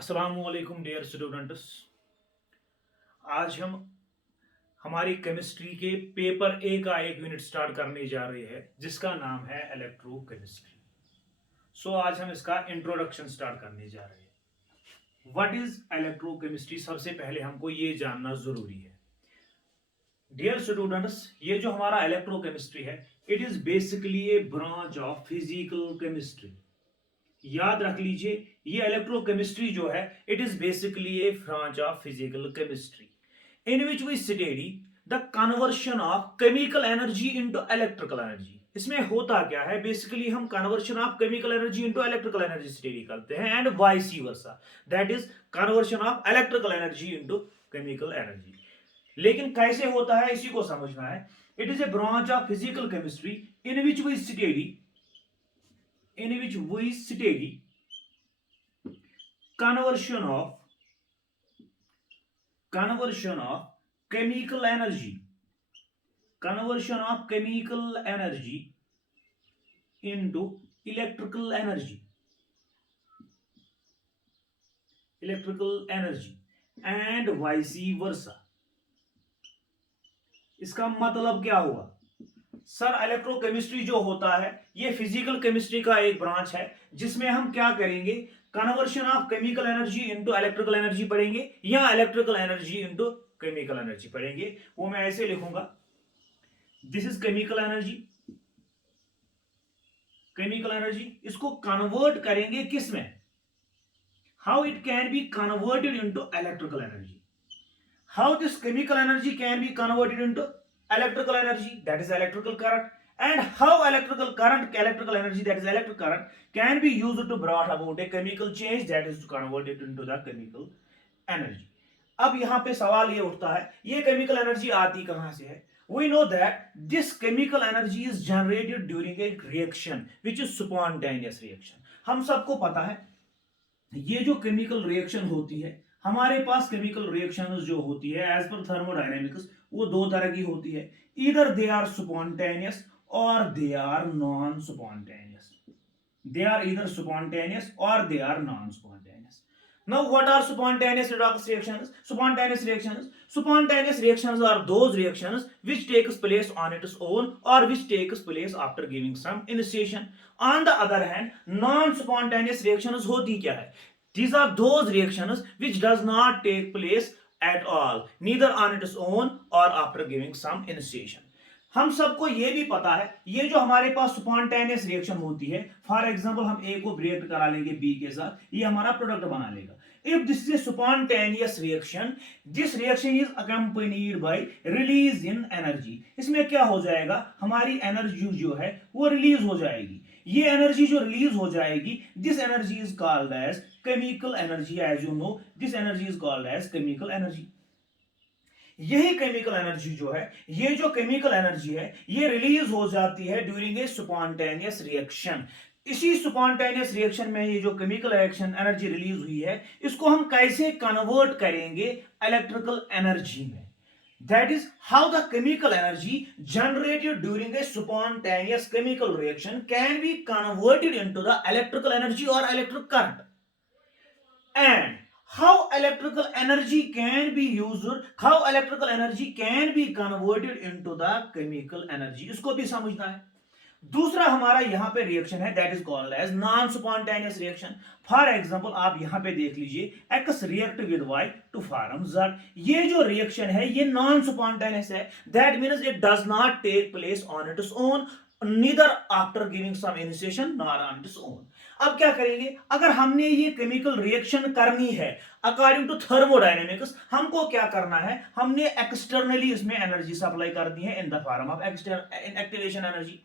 अस्सलामुअलैकुम dear students. आज हम हमारी केमिस्ट्री के पेपर ए का एक यूनिट स्टार्ट करने जा रहे हैं जिसका नाम है इलेक्ट्रोकेमिस्ट्री। सो आज हम इसका इंट्रोडक्शन स्टार्ट करने जा रहे हैं। What is electrochemistry? सबसे पहले हमको ये जानना जरूरी है। डियर स्टूडेंट्स, ये जो हमारा इलेक्ट्रोकेमिस्ट्री है, it is basically a branch of physical chemistry. याद रख लीजिए, ये इलेक्ट्रोकेमिस्ट्री जो है, it is basically a branch of physical chemistry in which we study the conversion of chemical energy into electrical energy. इसमें होता क्या है, बेसिकली हम conversion of chemical energy into electrical energy study करते हैं and vice versa, that is conversion of electrical energy into chemical energy. लेकिन कैसे होता है इसी को समझना है। It is a branch of physical chemistry in which we study conversion of chemical energy into electrical energy and vice versa। इसका मतलब क्या हुआ सर? इलेक्ट्रोकेमिस्ट्री जो होता है ये फिजिकल केमिस्ट्री का एक ब्रांच है जिसमें हम क्या करेंगे, conversion of chemical energy into electrical energy पढ़ेंगे या electrical energy into chemical energy पढ़ेंगे। वो मैं ऐसे लिखूंगा, दिस इज केमिकल एनर्जी। इसको कन्वर्ट करेंगे किस में? How it can be converted into electrical energy. How this chemical energy can be converted into electrical energy, that is electrical current, and how electrical energy, that is electric current, can be used to brought about a chemical change, that is converted into the chemical energy। अब यहाँ पे सवाल ये उठता है, ये chemical energy आती कहाँ से है? We know that this chemical energy is generated during a reaction which is spontaneous reaction। हम सबको पता है ये जो केमिकल रिएक्शन होती है, हमारे पास केमिकल रिएक्शन जो होती है एज पर थर्मोडायनेमिक्स, वो दो तरह की होती है। Either they are spontaneous or they are non spontaneous. They are either spontaneous or they are non spontaneous. Now what are spontaneous reactions? Spontaneous reactions are those reactions which takes place on its own or which takes place after giving some initiation। On the other hand, non-spontaneous reactions होती क्या है? These are those reactions which does not take place at all, neither on its own or after giving some initiation। हम सबको ये भी पता है, ये जो हमारे पास स्पॉन्टेनियस रिएक्शन होती है, फॉर एग्जांपल हम ए को रिएक्ट करा लेंगे बी के साथ, ये हमारा प्रोडक्ट बना लेगा। If this is spontaneous reaction, this reaction is accompanied by release in energy. इसमें क्या हो जाएगा, हमारी एनर्जी जो है वो रिलीज हो जाएगी। ये एनर्जी जो रिलीज हो जाएगी, this energy is called as chemical energy. As you know, this energy is called as chemical energy. यही केमिकल एनर्जी जो है, ये जो केमिकल एनर्जी है, ये रिलीज हो जाती है ड्यूरिंग ए स्पॉन्टेनियस रिएक्शन। इसी स्पॉन्टेनियस रिएक्शन में ये जो केमिकल रिएक्शन एनर्जी रिलीज हुई है, इसको हम कैसे कन्वर्ट करेंगे इलेक्ट्रिकल एनर्जी में। That is how the chemical energy generated during a spontaneous chemical reaction can be converted into the electrical energy or electric current, and how electrical energy can be converted into the chemical energy। इसको भी समझना है। दूसरा हमारा यहां पे reaction है, that is called as non spontaneous reaction. For example आप यहां पे देख लीजिए, X react with Y to form Z. ये जो रिएक्शन है ये नॉन स्पॉन्टेनियस है, that means it does not take place on its own, neither after giving some initiation nor on its own. अब क्या करेंगे, अगर हमने ये केमिकल रिएक्शन करनी है अकॉर्डिंग टू थर्मोडायनेमिक्स, हमको क्या करना है, हमने एक्सटर्नली इसमें एनर्जी सप्लाई कर दी है in the form of activation energy.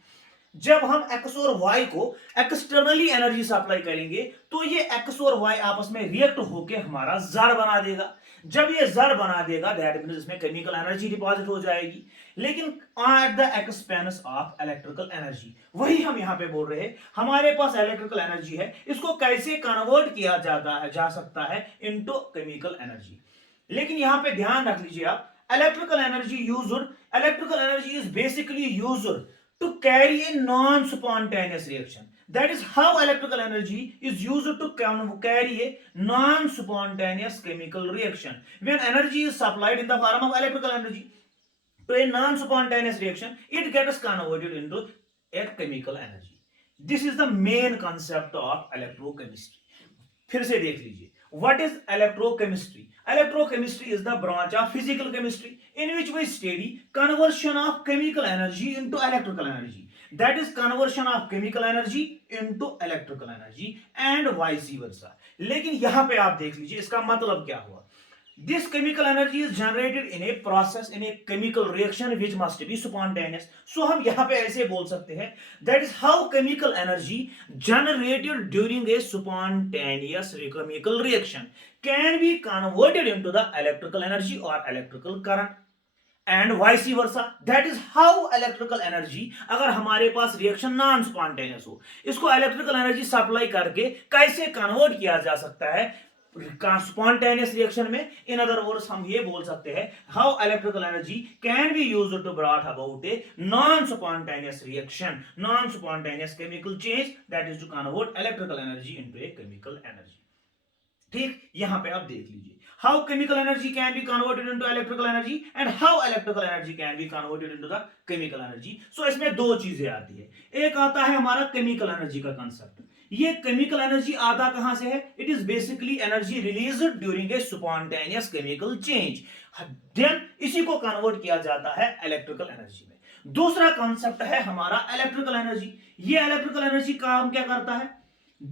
जब हम x और y को एक्सटर्नली एनर्जी सप्लाई करेंगे तो ये x और y आपस में रिएक्ट होकर हमारा जार बना देगा। जब ये जार बना देगा, दैट मींस इसमें केमिकल एनर्जी डिपॉजिट हो जाएगी, लेकिन at the expense of electrical energy. वही हम यहां पे बोल रहे हैं, हमारे पास इलेक्ट्रिकल एनर्जी है, इसको कैसे कन्वर्ट किया जा सकता है इनटू केमिकल एनर्जी। लेकिन यहां पे ध्यान रख लीजिए आप, electrical energy is basically used to carry a non-spontaneous reaction। That is how electrical energy is used to carry a non-spontaneous chemical reaction. When energy is supplied in the form of electrical energy to a non-spontaneous reaction, it gets converted into a chemical energy. This is the main concept of electrochemistry. फिर से देख लीजिए, what is electrochemistry? Electrochemistry is the branch of physical chemistry in which we study conversion of chemical energy into electrical energy. That is conversion of chemical energy into electrical energy and vice versa. लेकिन यहां पे आप देख लीजिए इसका मतलब क्या हुआ. This chemical energy is generated in a process, in a chemical reaction which must be spontaneous. So हम यहाँ पे ऐसे बोल सकते हैं that is how chemical energy generated during a spontaneous chemical reaction can be converted into the electrical energy or electrical current. And vice versa. That is how electrical energy, अगर हमारे पास reaction non spontaneous हो, इसको electrical energy supply करके कैसे convert किया जा सकता है स्पॉन्टेनियस रिएक्शन में. इन अदर वर्ड्स हम ये बोल सकते हैं how electrical energy can be used to brought about a non spontaneous reaction, non spontaneous chemical change, that is to convert electrical energy into a chemical energy. ठीक, यहां पे आप देख लीजिए how chemical energy can be converted into electrical energy and how electrical energy can be converted into the chemical energy. So इसमें दो चीजें आती है. एक आता है हमारा chemical energy का concept. ये chemical energy आता कहां से है? It is basically energy released during a spontaneous chemical change. Then इसी को convert किया जाता है electrical energy में. दूसरा concept है हमारा electrical energy. ये electrical energy काम क्या करता है?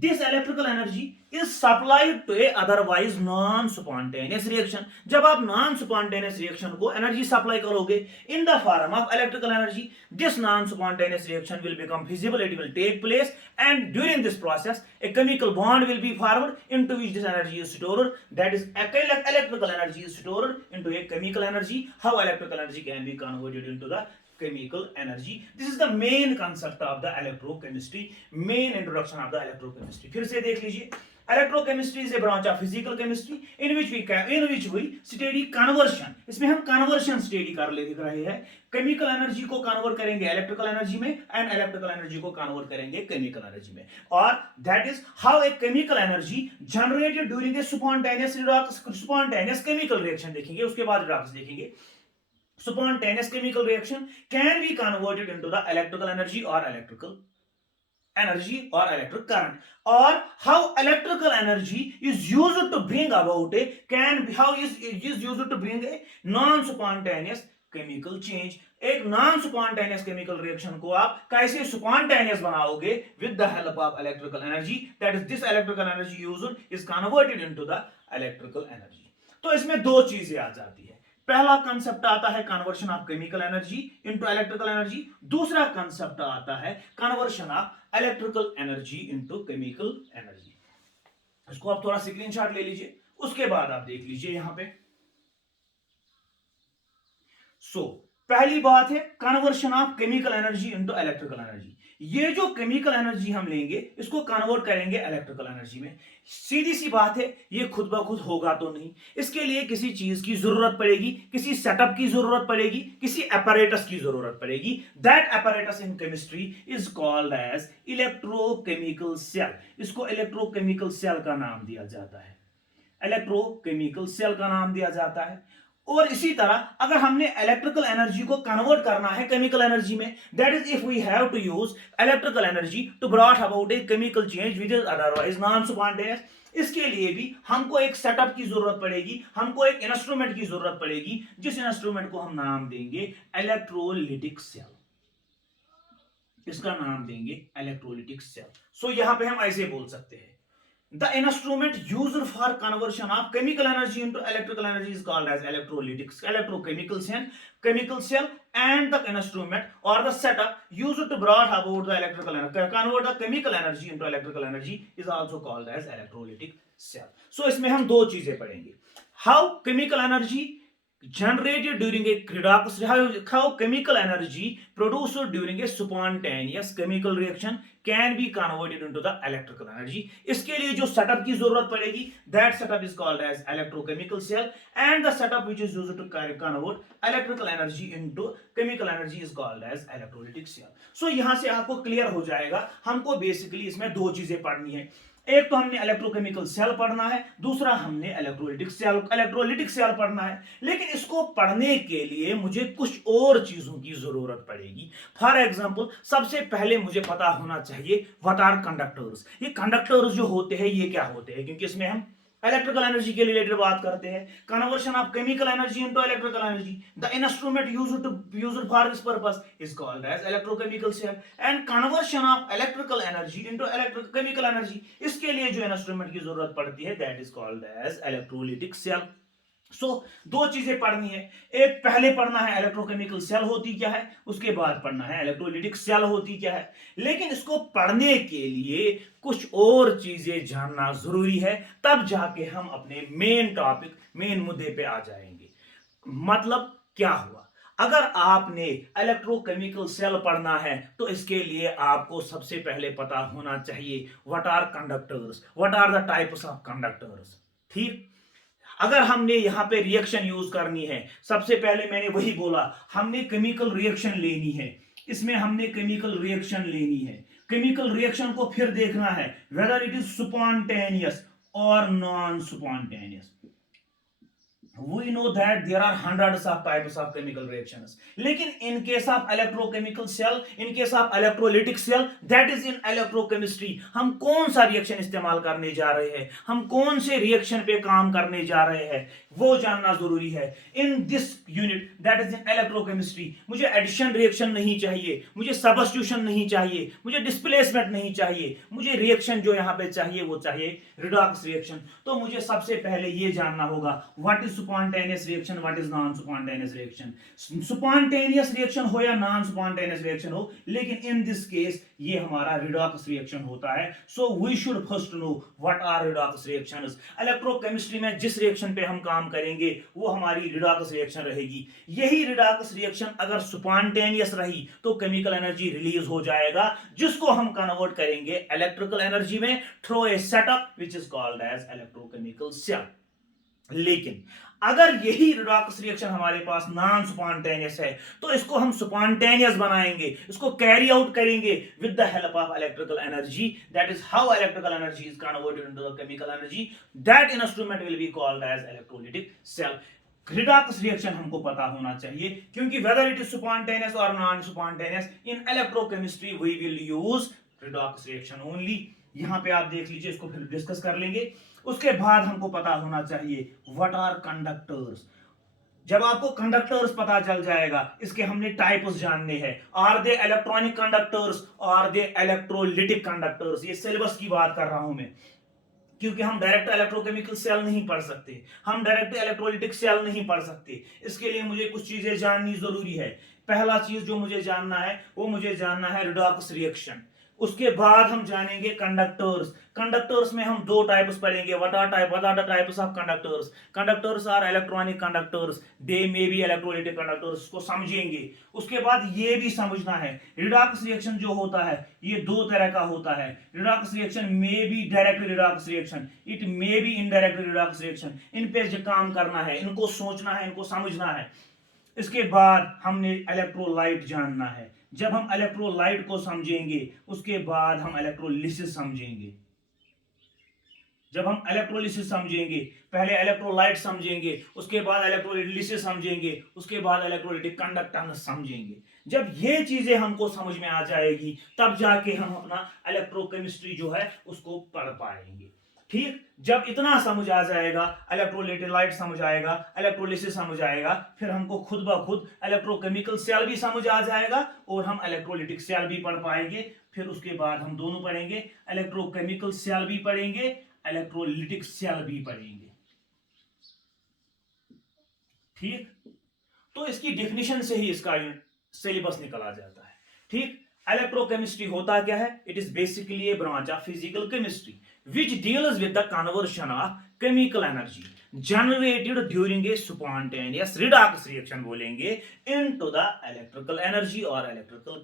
This electrical energy is supplied to a otherwise non-spontaneous reaction. जब आप non-spontaneous reaction को energy supply करोगे in the form of electrical energy, this non-spontaneous reaction will become feasible. It will take place, and during this process, a chemical bond will be formed into which this energy is stored. That is, electrical energy is stored into a chemical energy. How electrical energy can be converted into the chemical energy. This is the main concept of the electrochemistry, main introduction of the electrochemistry. फिर से देख लीजिए, electrochemistry is a branch of physical chemistry in which we study conversion. इसमें हम conversion study कर रहे हैं. chemical energy को convert करेंगे electrical energy में and electrical energy को convert करेंगे chemical energy में. और that is how a chemical energy generated during a spontaneous chemical reaction देखेंगे. उसके बाद redox देखेंगे. Spontaneous chemical reaction can be converted into the electrical energy or electrical current, or how electrical energy is used to bring about a non-spontaneous chemical change. एक non spontaneous chemical reaction को आप कैसे spontaneous बनाओगे? With the help of electrical energy. That is this electrical energy used is converted into the electrical energy. तो इसमें दो चीजें आ जाती है. पहला कंसेप्ट आता है conversion of chemical energy into electrical energy. दूसरा कंसेप्ट आता है conversion of electrical energy into chemical energy. इसको आप थोड़ा स्क्रीनशॉट ले लीजिए, उसके बाद आप देख लीजिए यहां पे. पहली बात है conversion of chemical energy into electrical energy. ये जो केमिकल एनर्जी हम लेंगे इसको कन्वर्ट करेंगे इलेक्ट्रिकल एनर्जी में. सीधी सी बात है, ये खुद ब खुद होगा तो नहीं, इसके लिए किसी चीज की जरूरत पड़ेगी, किसी सेटअप की जरूरत पड़ेगी, किसी अपैरेटस की जरूरत पड़ेगी. That apparatus in chemistry is called as electrochemical cell. इसको इलेक्ट्रोकेमिकल सेल का नाम दिया जाता है. इलेक्ट्रोकेमिकल सेल का नाम दिया जाता है. और इसी तरह अगर हमने इलेक्ट्रिकल एनर्जी को कन्वर्ट करना है केमिकल एनर्जी में, that is if we have to use electrical energy to brought about a chemical change which is otherwise non spontaneous. इसके लिए भी हमको एक सेटअप की जरूरत पड़ेगी, हमको एक इंस्ट्रूमेंट की जरूरत पड़ेगी, जिस इंस्ट्रूमेंट को हम नाम देंगे इलेक्ट्रोलिटिक सेल. इसका नाम देंगे इलेक्ट्रोलिटिक सेल. सो यहां पे हम ऐसे बोल सकते हैं, the instrument used for conversion of chemical energy into electrical energy is called as electrochemical cell, and the instrument or the setup used to brought about the electrical energy, convert the chemical energy into electrical energy is also called as electrolytic cell. So इसमें हम दो चीजें पढ़ेंगे, how chemical energy generated during a redox, how chemical energy produced during a spontaneous chemical reaction can be converted into the electrical energy. इसके लिए जो setup की जरूरत पड़ेगी, that setup is called as electrochemical cell, and the setup which is used to convert electrical energy into chemical energy is called as electrolytic cell. So यहां से आपको clear हो जाएगा, हमको बेसिकली इसमें दो चीजें पढ़नी है। एक तो हमने इलेक्ट्रोकेमिकल सेल पढ़ना है, दूसरा हमने इलेक्ट्रोलिटिक सेल पढ़ना है। लेकिन इसको पढ़ने के लिए मुझे कुछ और चीजों की जरूरत पड़ेगी। फॉर एग्जांपल, सबसे पहले मुझे पता होना चाहिए व्हाट आर कंडक्टर्स। ये कंडक्टर्स जो होते हैं ये क्या होते हैं, क्योंकि इसमें हम इलेक्ट्रिकल एनर्जी के रिलेटेड बात करते हैं। Conversion of chemical energy into electrical energy, the instrument used for this purpose is called as electrochemical cell, and conversion of electrical energy into electrochemical energy, इसके लिए जो इंस्ट्रूमेंट की जरूरत पड़ती है that is called as electrolytic cell. So दो चीजें पढ़नी है, एक पहले पढ़ना है इलेक्ट्रोकेमिकल सेल होती क्या है, उसके बाद पढ़ना है इलेक्ट्रोलिटिक सेल होती क्या है। लेकिन इसको पढ़ने के लिए कुछ और चीजें जानना जरूरी है, तब जाके हम अपने मेन टॉपिक, मेन मुद्दे पे आ जाएंगे। मतलब क्या हुआ, अगर आपने इलेक्ट्रोकेमिकल सेल पढ़ना है तो इसके लिए आपको सबसे पहले पता होना चाहिए what are conductors, what are the types of conductors. ठीक, अगर हमने यहां पे रिएक्शन यूज करनी है, सबसे पहले मैंने वही बोला, हमने केमिकल रिएक्शन लेनी है। इसमें हमने केमिकल रिएक्शन लेनी है। केमिकल रिएक्शन को फिर देखना है वेदर इट इज स्पॉन्टेनियस और non spontaneous. We know that there are hundreds of types of chemical reactions. लेकिन in case of electrochemical cell, in case of electrolytic cell, that is in electrochemistry, हम कौन सा reaction इस्तेमाल करने जा रहे हैं, हम कौन से रिएक्शन पे काम करने जा रहे हैं, वो जानना जरूरी है। In this unit that is in electrochemistry, मुझे एडिशन रिएक्शन नहीं चाहिए, मुझे सब्स्टिट्यूशन नहीं चाहिए, मुझे डिस्प्लेसमेंट नहीं चाहिए, मुझे रिएक्शन जो यहाँ पे चाहिए वो चाहिए रिडॉक्स रिएक्शन। तो मुझे सबसे पहले ये जानना होगा what is spontaneous reaction, what is non spontaneous reaction. Spontaneous reaction हो या नॉन स्पॉन्टेनियस रिएक्शन हो, लेकिन इन दिस केस ये हमारा रिडॉक्स रिएक्शन होता है। So we should first know what are redox reactions. Electrochemistry में जिस रिएक्शन पे हम काम करेंगे वो हमारी रिडॉक्स रिएक्शन रहेगी। यही रिडॉक्स रिएक्शन अगर स्पॉन्टेनियस रही तो केमिकल एनर्जी रिलीज हो जाएगा, जिसको हम कन्वर्ट करेंगे इलेक्ट्रिकल एनर्जी में through a setup which is called as electrochemical cell. लेकिन अगर यही रिडॉक्स रिएक्शन हमारे पास नॉन स्पॉन्टेनियस है तो इसको हम स्पॉन्टेनियस बनाएंगे, इसको कैरी आउट करेंगे with the help of electrical energy. That is how electrical energy is converted into the chemical energy. That instrument will be called as electrolytic cell. Redox reaction हमको पता होना चाहिए, क्योंकि वेदर इट इज स्पॉन्टेनियस और non spontaneous, in electrochemistry we will use redox reaction only. यहां पे आप देख लीजिए, इसको फिर डिस्कस कर लेंगे। उसके बाद हमको पता होना चाहिए व्हाट आर कंडक्टर्स। जब आपको कंडक्टर्स पता चल जाएगा, इसके हमने टाइप्स जानने हैं। Are they electronic conductors, are they electrolytic conductors. ये सिलेबस की बात कर रहा हूं मैं, क्योंकि हम डायरेक्ट इलेक्ट्रोकेमिकल सेल नहीं पढ़ सकते, हम डायरेक्ट इलेक्ट्रोलिटिक सेल नहीं पढ़ सकते। इसके लिए मुझे कुछ चीजें जाननी जरूरी है। पहला चीज जो मुझे जानना है वो मुझे जानना है रिडॉक्स रिएक्शन। उसके बाद हम जानेंगे कंडक्टर्स। कंडक्टर्स में हम दो टाइप्स पढ़ेंगे। What are the types of conductors. Conductors are electronic conductors, they may be electrolytic conductors को समझेंगे। उसके बाद ये भी समझना है रिडॉक्स रिएक्शन जो होता है ये दो तरह का होता है। Redox reaction may be direct redox reaction, it may be indirect redox reaction. इन पे जो काम करना है, इनको सोचना है, इनको समझना है। इसके बाद हमने इलेक्ट्रोलाइट जानना है। जब हम इलेक्ट्रोलाइट को समझेंगे उसके बाद हम इलेक्ट्रोलिसिस समझेंगे। जब हम इलेक्ट्रोलिसिस समझेंगे, पहले इलेक्ट्रोलाइट समझेंगे, उसके बाद इलेक्ट्रोलिसिस समझेंगे, उसके बाद इलेक्ट्रोलिटिक कंडक्टेंस समझेंगे। जब ये चीजें हमको समझ में आ जाएगी तब जाके हम अपना इलेक्ट्रोकेमिस्ट्री जो है उसको पढ़ पाएंगे। ठीक, जब इतना समझ आ जाएगा, इलेक्ट्रोलाइट समझ आएगा, इलेक्ट्रोलिसिस समझ आएगा, फिर हमको खुद ब खुद इलेक्ट्रोकेमिकल सेल भी समझ आ जाएगा और हम इलेक्ट्रोलिटिक सेल भी पढ़ पाएंगे। फिर उसके बाद हम दोनों पढ़ेंगे, इलेक्ट्रोकेमिकल सेल भी पढ़ेंगे, इलेक्ट्रोलिटिक सेल भी पढ़ेंगे। ठीक, तो इसकी डेफिनेशन से ही इसका सिलेबस निकला जाता है। ठीक, इलेक्ट्रोकेमिस्ट्री होता क्या है? It is basically a branch of physical chemistry which deals with the conversion of chemical energy generated during a spontaneous redox reaction बोलेंगे इनटू द इलेक्ट्रिकल एनर्जी और electrical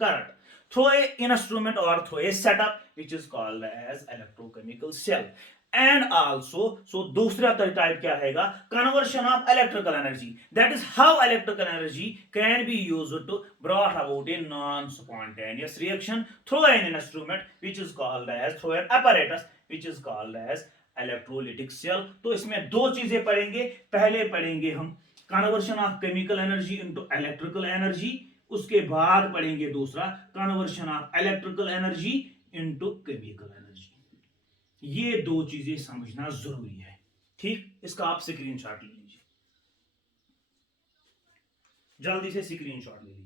current through a instrument or through a setup which is called as electrochemical cell. And also, so दूसरा type क्या रहेगा? Conversion of electrical energy. That is how electrical energy can be used to brought about a non-spontaneous reaction through an instrument which is called as, through an apparatus which is called as electrolytic cell. तो इसमें दो चीजें पढ़ेंगे. पहले पढ़ेंगे हम conversion of chemical energy into electrical energy. उसके बाद पढ़ेंगे दूसरा conversion of electrical energy into chemical energy. ये दो चीजें समझना जरूरी है. ठीक, इसका आप स्क्रीनशॉट ले लीजिए, जल्दी से स्क्रीनशॉट ले लीजिए.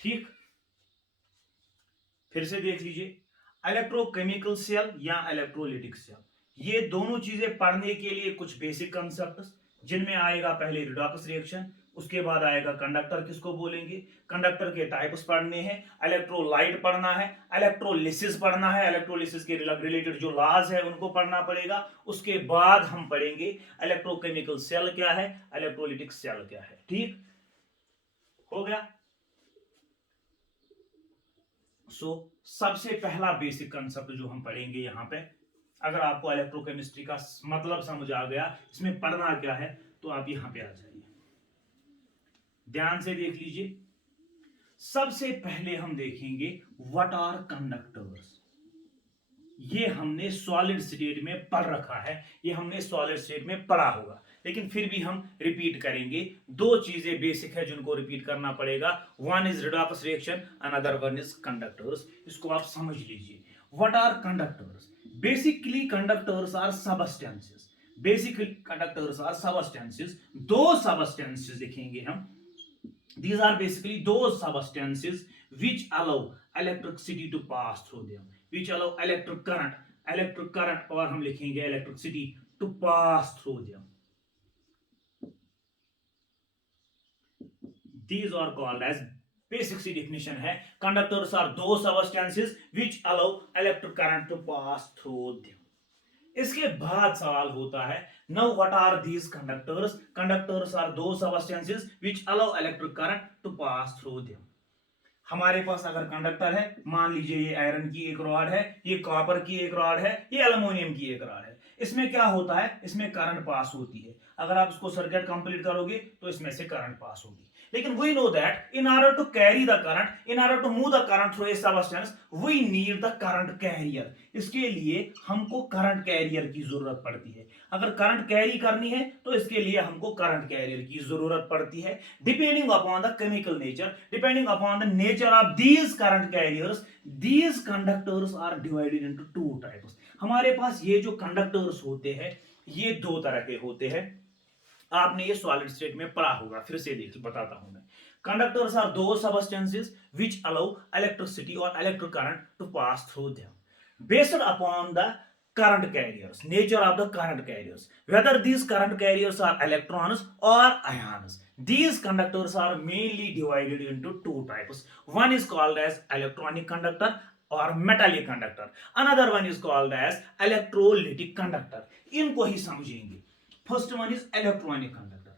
ठीक, फिर से देख लीजिए. इलेक्ट्रोकेमिकल सेल या इलेक्ट्रोलिटिक सेल, ये दोनों चीजें पढ़ने के लिए कुछ बेसिक कंसेप्ट जिनमें आएगा पहले रिडॉक्स रिएक्शन, उसके बाद आएगा कंडक्टर किसको बोलेंगे, कंडक्टर के टाइप्स पढ़ने हैं, इलेक्ट्रोलाइट पढ़ना है, इलेक्ट्रोलिसिस पढ़ना है, इलेक्ट्रोलिसिस के रिलेटेड जो लॉज है उनको पढ़ना पड़ेगा. उसके बाद हम पढ़ेंगे इलेक्ट्रोकेमिकल सेल क्या है, इलेक्ट्रोलिटिक सेल क्या है. ठीक हो गया. सबसे पहला बेसिक कंसेप्ट जो हम पढ़ेंगे यहां पे, अगर आपको इलेक्ट्रोकेमिस्ट्री का मतलब समझ आ गया इसमें पढ़ना क्या है, तो आप यहां पे आ जाइए, ध्यान से देख लीजिए. सबसे पहले हम देखेंगे व्हाट आर कंडक्टर्स. ये हमने सॉलिड स्टेट में पढ़ रखा है, ये हमने सॉलिड स्टेट में पढ़ा होगा, लेकिन फिर भी हम रिपीट करेंगे. दो चीजें बेसिक है जिनको रिपीट करना पड़ेगा. One is redox reaction, another one is conductors. इसको आप समझ लीजिए. What are conductors? Basically conductors are substances. Basically conductors are substances. दो सबस्टेंसेस देखेंगे हम. These are basically those substances which allow electricity to pass through them, which allow electric current और हम लिखेंगे electricity to pass through them. These are called as, basic C definition है, conductors are those substances which allow electric current to pass through them. इसके बाद सवाल होता है, now what are these conductors? Conductors are those substances which allow electric current to pass through them. हमारे पास अगर conductor है, मान लीजिए ये आयरन की एक रॉड है, ये कॉपर की एक रॉड है, ये एल्युमिनियम की एक रॉड है. इसमें क्या होता है, इसमें करंट पास होती है. अगर आप इसको सर्किट कंप्लीट करोगे तो इसमें से करंट पास होगी. लेकिन we know that in order to carry the current, in order to move the current through a substance, we need the current carrier. इसके लिए हमको करंट कैरियर की जरूरत पड़ती है. अगर करंट कैरी करनी है तो इसके लिए हमको करंट कैरियर की जरूरत पड़ती है. Depending upon the chemical nature, depending upon the nature of these current carriers, these conductors are divided into two types. हमारे पास ये जो कंडक्टर्स होते हैं ये दो तरह के होते हैं. आपने ये सॉलिड स्टेट में पढ़ा होगा, फिर से देख बताता हूं मैं. Conductors are those substances which allow electricity और electric current to pass through them based upon the current carriers, nature of the current carriers, whether these current carriers are electrons or ions. These conductors are mainly divided into two types. One is called as electronic conductor or metallic conductor. Another one is called as electrolytic conductor. इनको ही समझेंगे. First one is electronic conductor.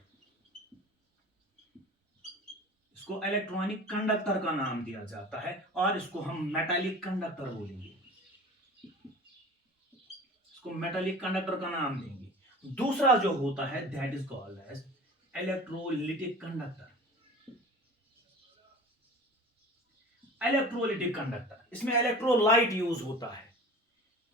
इसको electronic conductor का नाम दिया जाता है और इसको हम मेटालिक कंडक्टर बोलेंगे, इसको मेटालिक कंडक्टर का नाम देंगे. दूसरा जो होता है that is called as electrolytic conductor. Electrolytic conductor, इसमें इलेक्ट्रोलाइट यूज होता है.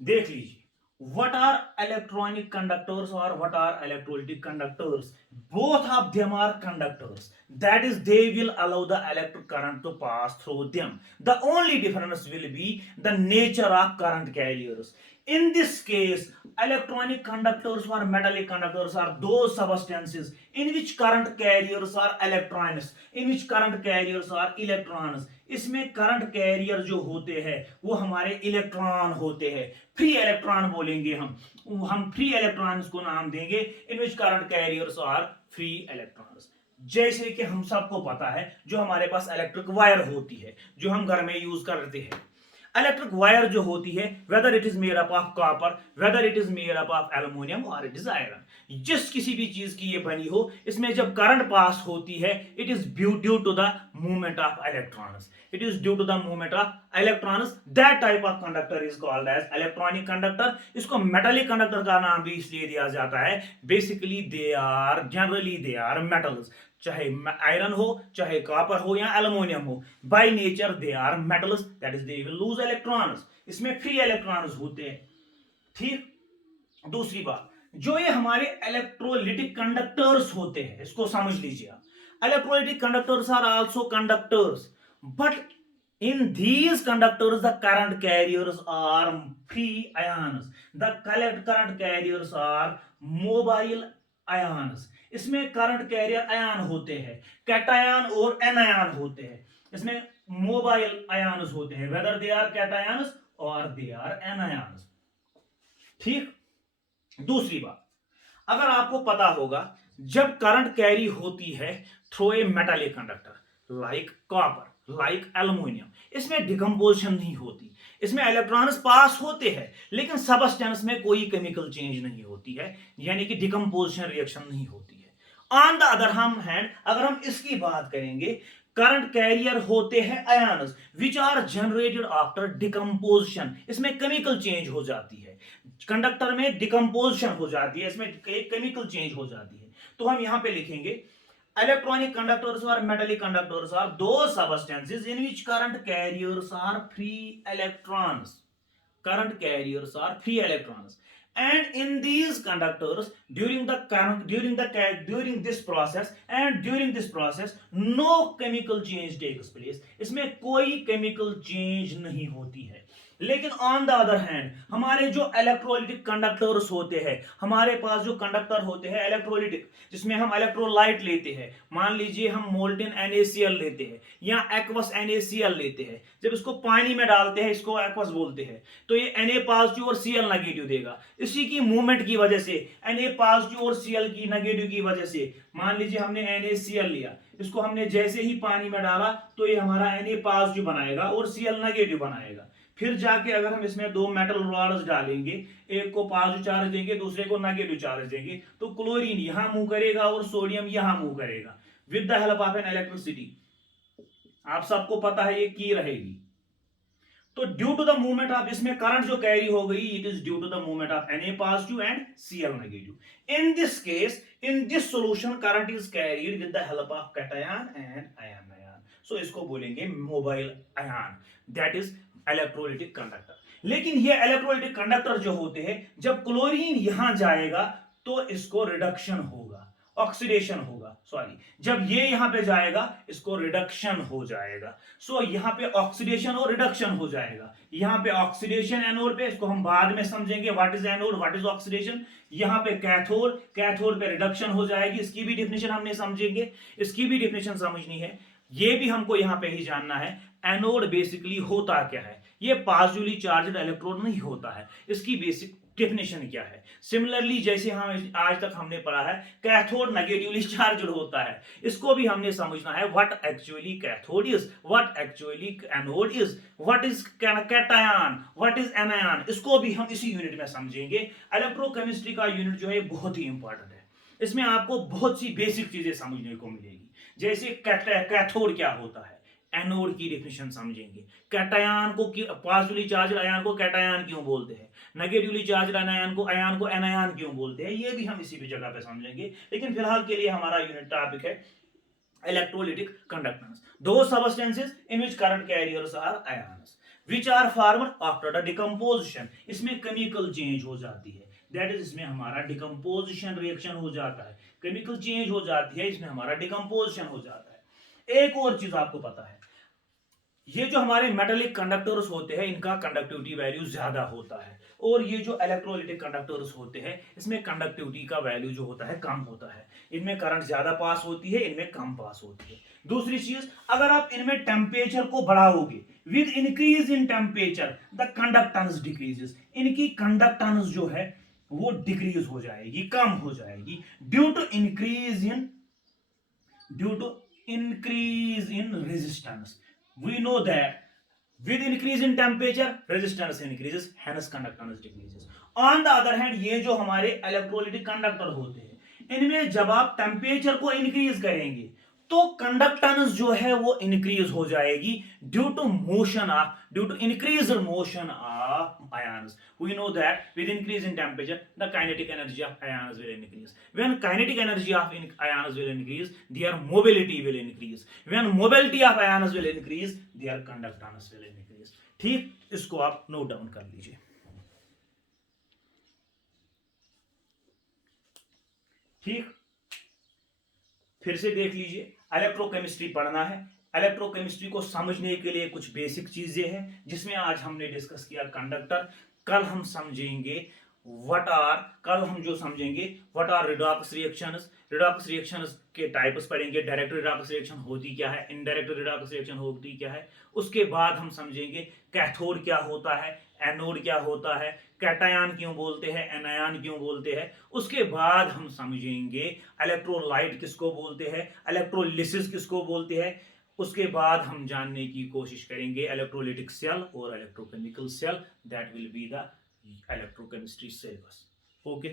देख लीजिए, what are electronic conductors or what are electrolytic conductors? Both of them are conductors, that is they will allow the electric current to pass through them. The only difference will be the nature of current carriers. In this case, electronic conductors or metallic conductors are those substances in which current carriers are electrons, in which current carriers are electrons. इसमें current career जो होते हैं वो हमारे electron होते हैं, free electron बोलेंगे हम फ्री इलेक्ट्रॉन्स को नाम देंगे, in which current carriers are free electrons. जैसे कि हम सबको पता है जो हमारे पास इलेक्ट्रिक वायर होती है जो हम घर में यूज करते हैं, इलेक्ट्रिक वायर जो होती है weather it is made up of copper, weather it is made up of aluminium और इट इज आयरन, जिस किसी भी चीज की ये बनी हो, इसमें जब करंट पास होती है it is due to the movement of electrons, it is due to the movement of electrons, that type of conductor is called as electronic conductor. इसको मेटालिक कंडक्टर का नाम भी इसलिए दिया जाता है, basically they are generally they are metals, चाहे iron हो चाहे कॉपर हो या एल्युमिनियम हो, by nature they are metals, that is they will lose electrons, इसमें फ्री इलेक्ट्रॉन्स होते हैं। ठीक, दूसरी बात, जो ये हमारे इलेक्ट्रोलिटिक कंडक्टर्स होते हैं इसको समझ लीजिए आप, electrolytic conductors are also conductors, but in these conductors the current carriers are free ions, the current carriers are mobile ions, इसमें करंट कैरियर आयन होते हैं, कैटायन और एनायन होते हैं, इसमें मोबाइल आयन्स होते हैं, वेदर दे आर कैटायन्स और दे आर एनायन्स। ठीक, दूसरी बात, अगर आपको पता होगा जब करंट कैरी होती है through a metallic conductor like copper like aluminium, इसमें डिकम्पोजिशन नहीं होती, इसमें इलेक्ट्रॉन्स पास होते हैं लेकिन सबस्टेंस में कोई केमिकल चेंज नहीं होती है, यानी कि डिकम्पोजिशन रिएक्शन नहीं होती है। ऑन द अदर हैंड अगर हम इसकी बात करेंगे, करंट कैरियर होते हैं ions which are generated after decomposition, इसमें केमिकल चेंज हो जाती है, कंडक्टर में डिकम्पोजिशन हो जाती है, इसमें केमिकल चेंज हो जाती है। तो हम यहां पे लिखेंगे electronic conductors or metallic conductors are those substances in which current carriers are free electrons, current carriers are free electrons, and in these conductors during this process no chemical change takes place, इसमें कोई chemical change नहीं होती है। लेकिन on the other hand हमारे जो electrolytic conductors होते हैं, हमारे पास जो कंडक्टर होते हैं इलेक्ट्रोलिटिक, जिसमें हम इलेक्ट्रोलाइट लेते हैं, मान लीजिए हम मोल्टेन NaCl लेते हैं या एक्वस NaCl लेते हैं, जब इसको पानी में डालते हैं इसको एक्वस बोलते हैं, तो ये Na पॉजिटिव और Cl नेगेटिव देगा, इसी की मूवमेंट की वजह से Na पॉजिटिव और Cl की नेगेटिव की वजह से, मान लीजिए हमने NaCl लिया, इसको हमने जैसे ही पानी में डाला तो ये हमारा Na पॉजिटिव बनाएगा और Cl नेगेटिव बनाएगा, फिर जाके अगर हम इसमें दो मेटल रॉड्स डालेंगे, एक को पॉजिटिव चार्ज देंगे दूसरे को नेगेटिव चार्ज देंगे, तो क्लोरीन यहां मूव करेगा और सोडियम यहां मूव करेगा with the help of an electricity, आप सबको पता है ये की रहेगी। तो due to the movement of, इसमें करंट जो कैरी हो गई it is due to the movement of Na positive and Cl negative. In this case in this solution current is carried with the help of cation and anion, so इसको बोलेंगे mobile ion, that is electrolytic conductor. लेकिन ये electrolytic conductor जो होते हैं जब chlorine यहां जाएगा तो इसको रिडक्शन होगा, ऑक्सीडेशन होगा, सॉरी जब ये यहां पे जाएगा इसको रिडक्शन हो जाएगा, सो यहां पे ऑक्सीडेशन और रिडक्शन हो जाएगा, यहां पे ऑक्सीडेशन एनोड पे, इसको हम बाद में समझेंगे what is anode what is oxidation, यहां पे कैथोड, कैथोड पे रिडक्शन हो जाएगी, इसकी भी डेफिनेशन हमने समझेंगे, इसकी भी डेफिनेशन समझनी है, ये भी हमको यहां पे ही जानना है एनोड बेसिकली होता क्या है, ये पॉजिटिवली चार्ज्ड इलेक्ट्रोड नहीं होता है, इसकी बेसिक डेफिनेशन क्या है। सिमिलरली जैसे हम आज तक हमने पढ़ा है कैथोड नेगेटिवली चार्ज्ड होता है, इसको भी हमने समझना है what actually cathode is, what actually anode is, what is cation, what is anion, इसको भी हम इसी यूनिट में समझेंगे। इलेक्ट्रोकेमिस्ट्री का यूनिट जो है बहुत ही इंपॉर्टेंट है, इसमें आपको बहुत सी बेसिक चीजें समझने को मिलेगी, जैसे कैथोड क्या होता है, एनोड की डेफिनेशन समझेंगे, कैटायन को पॉजिटिवली चार्ज्ड आयन को कैटायन क्यों बोलते हैं, नेगेटिवली चार्ज्ड आयन को एनायन क्यों बोलते हैं, ये भी हम इसी भी जगह पे समझेंगे। लेकिन फिलहाल के लिए हमारा यूनिट टॉपिक है electrolytic conductance, those substances in which current carriers are ions which are formed after the decomposition, इसमें केमिकल चेंज हो जाती है, दैट इज इसमें हमारा डिकम्पोजिशन रिएक्शन हो जाता है, केमिकल चेंज हो जाती है, इसमें हमारा डिकम्पोजिशन हो जाता है। एक और चीज आपको पता है ये जो हमारे मेटेलिक कंडक्टर्स होते हैं इनका कंडक्टिविटी वैल्यू ज्यादा होता है, और ये जो इलेक्ट्रोलाइटिक कंडक्टर्स होते हैं इसमें कंडक्टिविटी का वैल्यू जो होता है कम होता है। इनमें करंट ज्यादा पास होती है, इनमें कम पास होती है। दूसरी चीज, अगर आप इनमें टेम्परेचर को बढ़ाओगे, with increase in temperature the conductance decreases, इनकी कंडक्टेंस जो है वो डिक्रीज हो जाएगी, कम हो जाएगी, due to increase in resistance. We know that with increase in temperature resistance increases, hence conductance decreases. On the other hand, ये जो हमारे इलेक्ट्रोलाइटिक कंडक्टर होते हैं इनमें जब आप टेम्परेचर को इंक्रीज करेंगे तो कंडक्टेंस जो है वो इंक्रीज हो जाएगी, due to increase motion of ions. We know that with increase in temperature the kinetic energy of ions will increase. When kinetic energy of ions will increase, their mobility will increase. When mobility of ions will increase, their conductance will increase. ठीक, इसको आप note down कर लीजिए। ठीक, फिर से देख लीजिए, इलेक्ट्रोकेमिस्ट्री पढ़ना है। इलेक्ट्रोकेमिस्ट्री को समझने के लिए कुछ बेसिक चीजें हैं जिसमें आज हमने डिस्कस किया कंडक्टर। कल हम समझेंगे कल हम जो समझेंगे what are redox reactions. Redox reactions के टाइप्स पढ़ेंगे, डायरेक्ट रिडॉक्स रिएक्शन होती क्या है, इनडायरेक्ट रिडॉक्स रिएक्शन होती क्या है। उसके बाद हम समझेंगे कैथोड क्या होता है, एनोड क्या होता है, कैटायन क्यों बोलते हैं, एनायन क्यों बोलते हैं। उसके बाद हम समझेंगे इलेक्ट्रोलाइट किसको बोलते हैं, इलेक्ट्रोलिसिस किसको बोलते हैं। उसके बाद हम जानने की कोशिश करेंगे इलेक्ट्रोलिटिक सेल और electrochemical cell. That will be the electrochemistry syllabus. Okay.